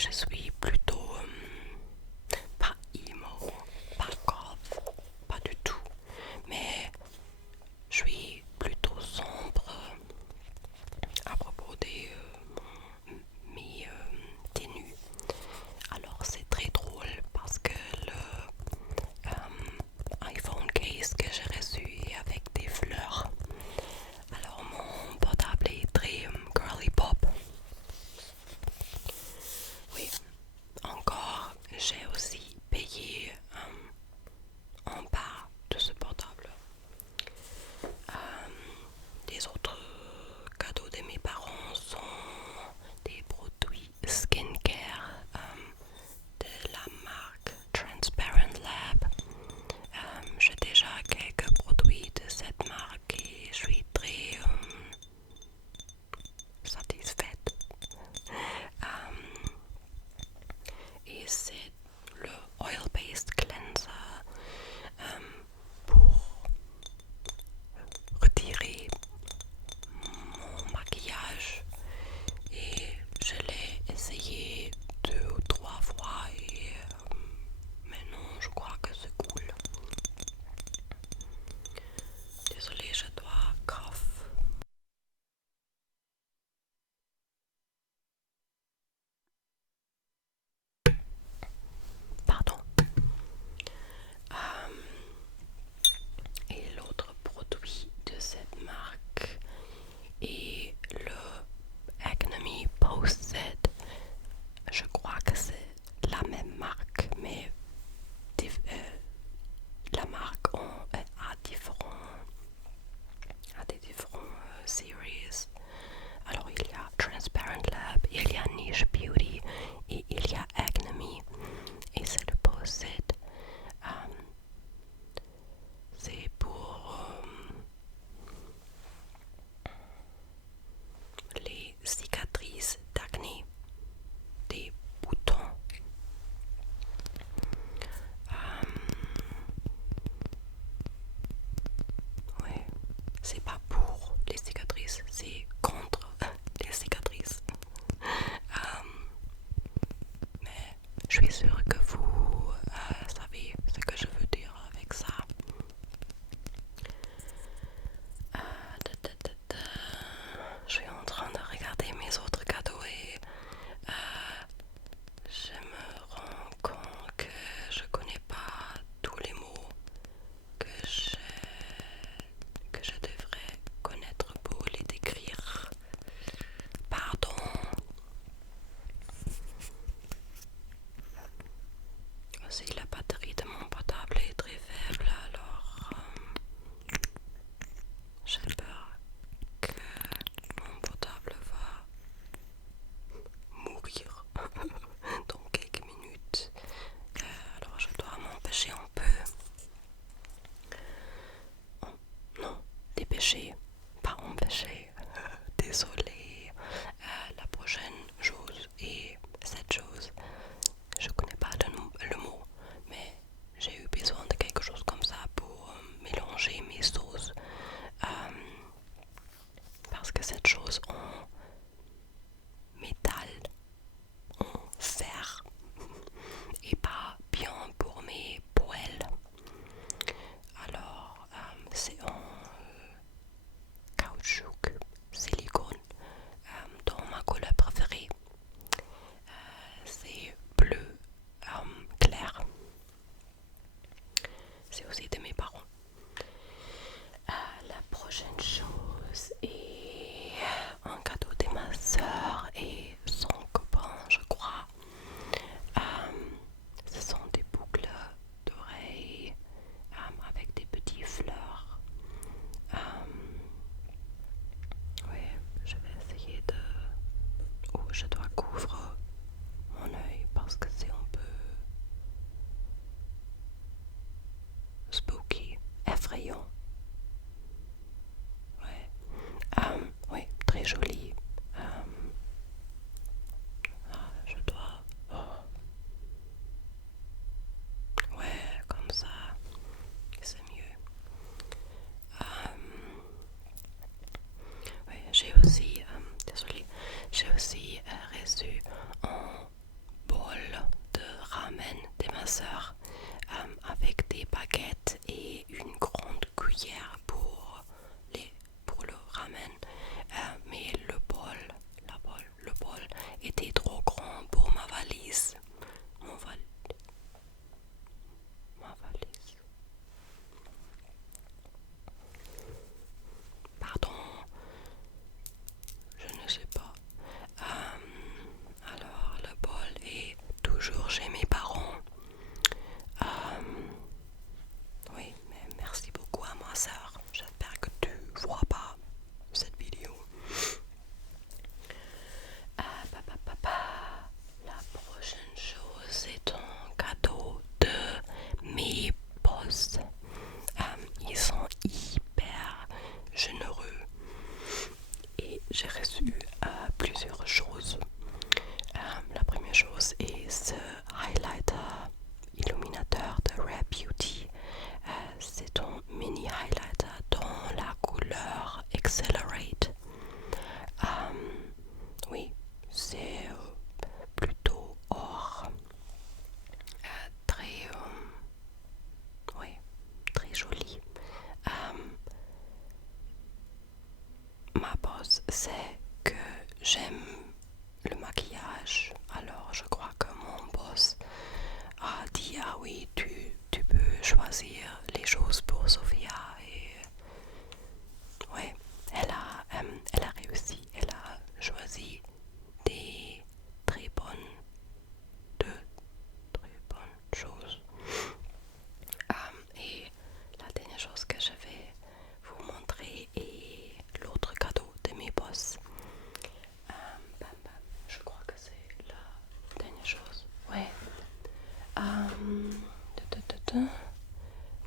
je suis plutôt pas emo, pas goth, pas du tout, mais je suis plutôt sombre à propos mes tenues. Alors c'est très drôle parce que le iPhone case que j'ai reçu est avec des fleurs. Alors mon portable est très girly pop. Oui, encore j'ai aussi payé en bas de ce portable. Les autres cadeaux de mes parents sont des produits skincare de la marque Transparent Lab. J'ai déjà quelques produits de cette marque et je suis très satisfaite. Et c'est le Oil Based Cleanser pour retirer mon maquillage, et je l'ai essayé 2 ou 3 fois et maintenant je crois que c'est cool. Désolée, je dois cough. Pardon. Et l'autre produit de cette marque est le Acne Post-it. Je crois que c'est la même marque, mais la marque a des différents series. Alors il y a Transparent Lab, il y a Niche Beauty et il y a Acne. Et c'est le Post-it. C'est pour les cicatrices d'acné, des boutons. Ouais, c'est pas pour les cicatrices, c'est contre les cicatrices. Mais je suis sûre que vous savez ce que je veux dire avec ça. Je suis en train de regarder mes autres cadeaux et je me rends compte que je connais pas tous les mots que je devrais connaître pour les décrire. Pardon. Aussi, la batterie de mon portable est très faible, alors j'ai peur que mon portable va mourir dans quelques minutes. Alors je dois m'empêcher un peu. Oh, non, dépêcher, pas empêcher. Désolé. La prochaine chose est cette chose. Je connais pas le mot, mais j'ai eu besoin de quelque chose comme ça pour mélanger mes sauces. Parce que cette chose en métal, en fer, est pas bien pour mes poêles. Alors c'est en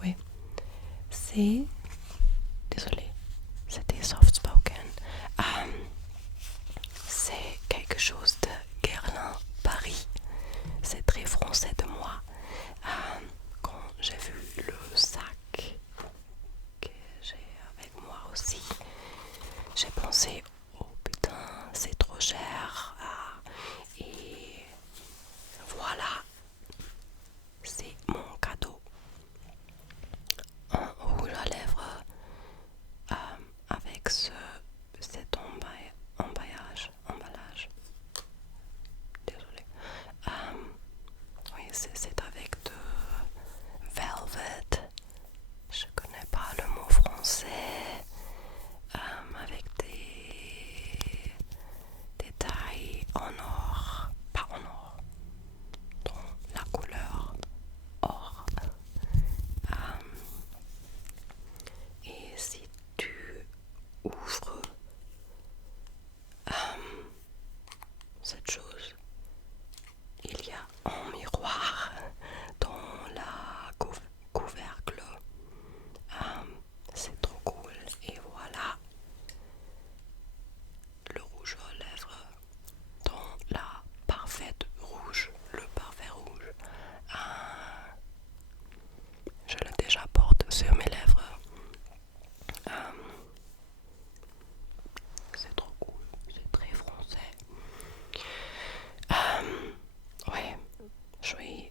Oui, c'est... Désolée, c'était soft spoken. C'est quelque chose de Guerlain Paris. C'est très français de moi. Quand j'ai vu le sac que j'ai avec moi aussi, j'ai pensé, oh putain, c'est trop cher. Et voilà, c'est mon cadeau. Un rouge à lèvres avec cet emballage. Désolée. Oui, c'est avec de velvet. Je connais pas le mot français. Avec des détails en or. Pas en or. Dans la couleur or. Et si tu ouvres cette chose, il y a un miroir dans la couvercle. C'est trop cool. Et voilà le rouge aux lèvres dans la parfaite rouge, le parfait rouge. Je le déjà porte sur mes lèvres. C'est trop cool, c'est très français. Ouais, je suis